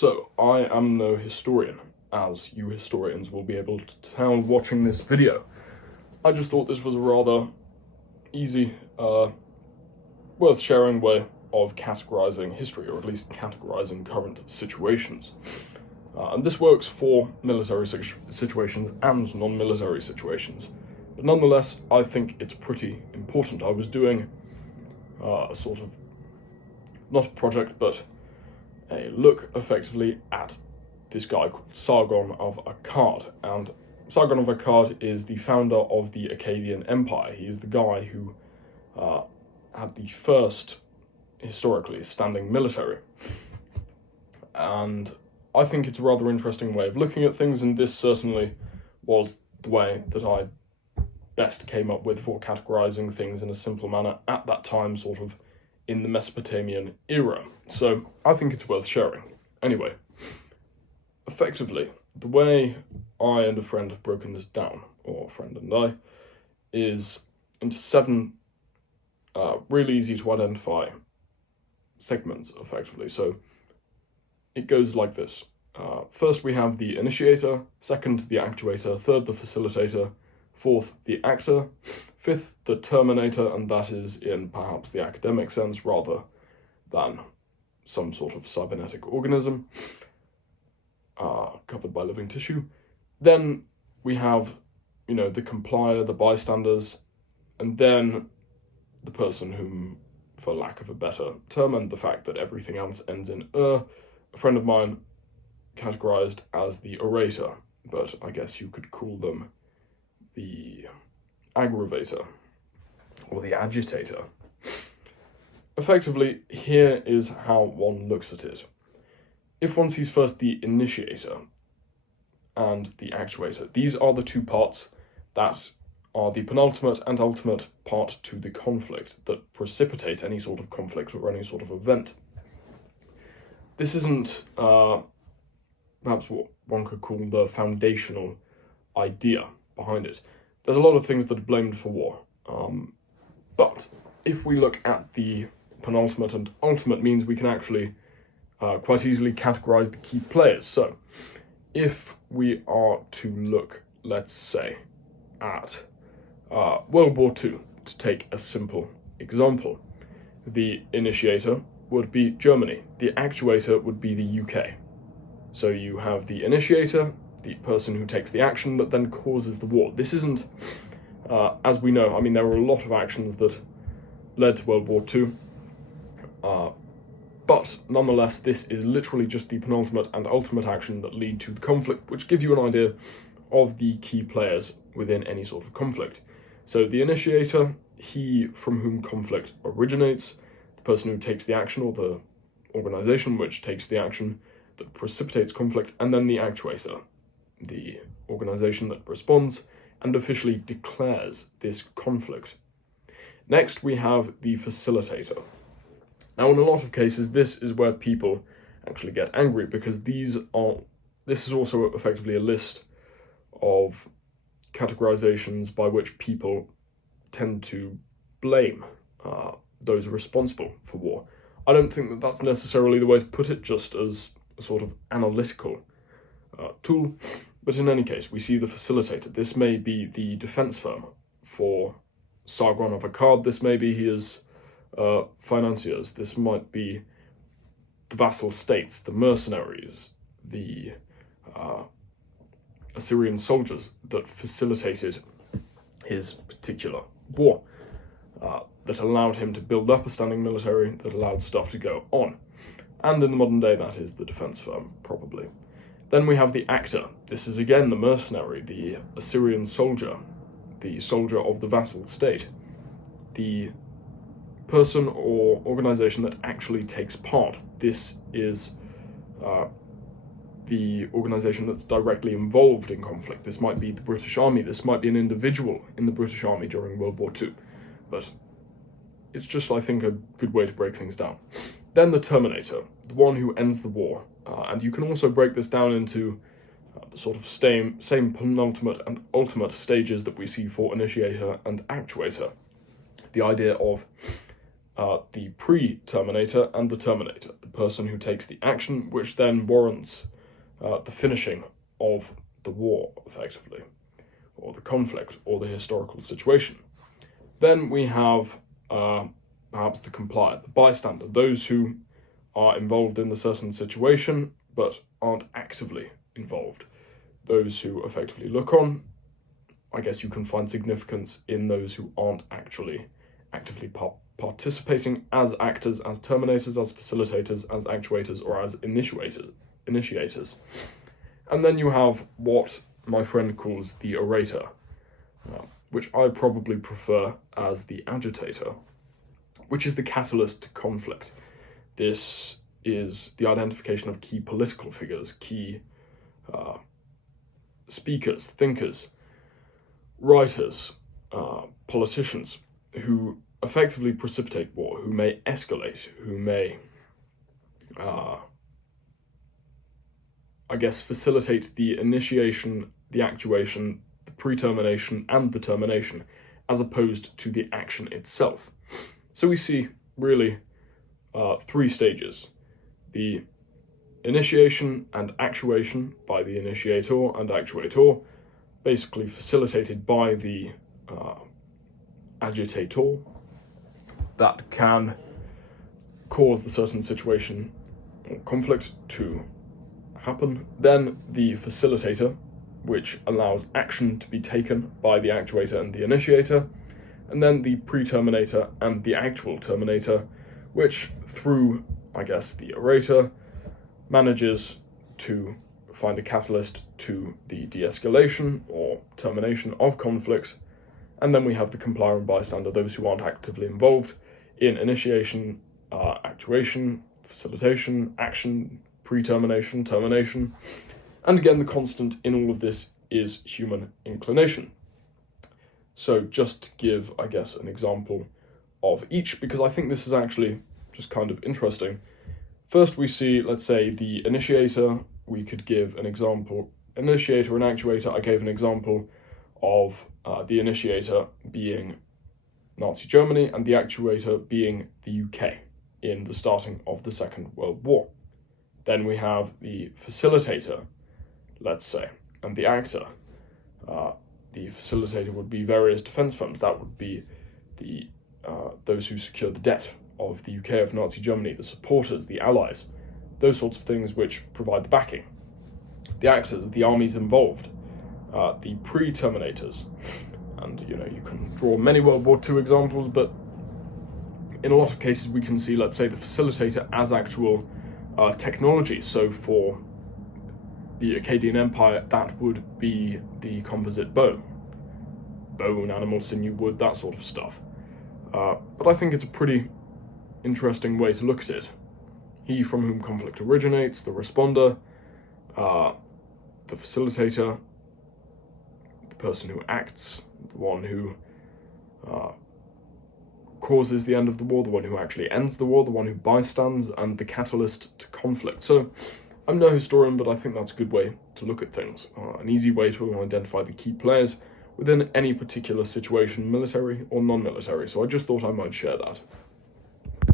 So, I am no historian, as you historians will be able to tell watching this video. I just thought this was a rather easy, worth sharing way of categorizing history, or at least categorizing current situations. And this works for military situations and non-military situations. But nonetheless, I think it's pretty important. I was doing a sort of, not a project, but a look effectively at this guy called Sargon of Akkad. And Sargon of Akkad is the founder of the Akkadian Empire. He is the guy who had the first, historically, standing military. And I think it's a rather interesting way of looking at things, and this certainly was the way that I best came up with for categorizing things in a simple manner at that time, sort of in the Mesopotamian era. So I think it's worth sharing. Anyway, effectively, the way I and a friend have broken this down, or a friend and I, is into 7 really easy to identify segments, effectively. So it goes like this. First we have the Initiator, second the Actuator, third the Facilitator, fourth the Actor, fifth the Terminator, and that is in perhaps the academic sense rather than some sort of cybernetic organism covered by living tissue. Then we have, the complier, the bystanders, and then the person whom, for lack of a better term, and the fact that everything else ends in a friend of mine categorized as the Orator, but I guess you could call them the Aggravator or the Agitator. Effectively, here is how one looks at it. If one sees first the Initiator and the Actuator, these are the 2 parts that are the penultimate and ultimate part to the conflict that precipitate any sort of conflict or any sort of event. This isn't perhaps what one could call the foundational idea behind it. There's a lot of things that are blamed for war, but if we look at the penultimate and ultimate means, we can actually quite easily categorize the key players. So if we are to look, let's say, at World War II, to take a simple example, the Initiator would be Germany, the Actuator would be the UK. So you have the Initiator, the person who takes the action that then causes the war. This isn't, as we know, there were a lot of actions that led to World War II, but nonetheless, this is literally just the penultimate and ultimate action that lead to the conflict, which give you an idea of the key players within any sort of conflict. So the Initiator, he from whom conflict originates, the person who takes the action, or the organization which takes the action that precipitates conflict, and then the Actuator, the organization that responds and officially declares this conflict. Next, we have the Facilitator. Now, in a lot of cases, this is where people actually get angry, because this is also effectively a list of categorizations by which people tend to blame those responsible for war. I don't think that that's necessarily the way to put it, just as a sort of analytical tool. But in any case, we see the Facilitator. This may be the defense firm for Sargon of Akkad. This may be his financiers. This might be the vassal states, the mercenaries, the Assyrian soldiers that facilitated his particular war, that allowed him to build up a standing military, that allowed stuff to go on. And in the modern day, that is the defense firm, probably. Then we have the Actor. This is again the mercenary, the Assyrian soldier, the soldier of the vassal state, the person or organization that actually takes part. This is the organization that's directly involved in conflict. This might be the British Army, this might be an individual in the British Army during World War II, but it's just, I think, a good way to break things down. Then the Terminator, the one who ends the war, and you can also break this down into the sort of same penultimate and ultimate stages that we see for Initiator and Actuator. The idea of the Pre-Terminator and the Terminator, the person who takes the action which then warrants the finishing of the war, effectively, or the conflict, or the historical situation. Then we have perhaps the complier, the bystander, those who are involved in the certain situation but aren't actively involved, those who effectively look on. I guess you can find significance in those who aren't actually actively participating as actors, as terminators, as facilitators, as actuators, or as initiators. And then you have what my friend calls the Orator, which I probably prefer as the Agitator, which is the catalyst to conflict. This is the identification of key political figures, key speakers, thinkers, writers, politicians, who effectively precipitate war, who may escalate, who may, facilitate the initiation, the actuation, the pre-termination, and the termination, as opposed to the action itself. So we see really 3 stages: the initiation and actuation by the initiator and actuator, basically facilitated by the agitator, that can cause the certain situation or conflict to happen. Then the facilitator, which allows action to be taken by the actuator and the initiator. And then the pre-terminator and the actual terminator, which through, the orator, manages to find a catalyst to the de-escalation or termination of conflict. And then we have the complier and bystander, those who aren't actively involved in initiation, actuation, facilitation, action, pre-termination, termination. And again, the constant in all of this is human inclination. So just to give, an example of each, because I think this is actually just kind of interesting. First we see, let's say, the initiator. We could give an example. Initiator and actuator, I gave an example of the initiator being Nazi Germany and the actuator being the UK in the starting of the Second World War. Then we have the facilitator, let's say, and the actor. The facilitator would be various defence funds. That would be the those who secured the debt of the UK, of Nazi Germany, the supporters, the allies, those sorts of things which provide the backing. The actors, the armies involved, the pre-terminators, and you can draw many World War II examples, but in a lot of cases we can see, let's say, the facilitator as actual technology. So for the Akkadian Empire, that would be the composite bow, bone, animal, sinew, wood, that sort of stuff. But I think it's a pretty interesting way to look at it. He from whom conflict originates, the responder, the facilitator, the person who acts, the one who causes the end of the war, the one who actually ends the war, the one who bystands, and the catalyst to conflict. So I'm no historian, but I think that's a good way to look at things, an easy way to identify the key players within any particular situation, military or non-military. So I just thought I might share that.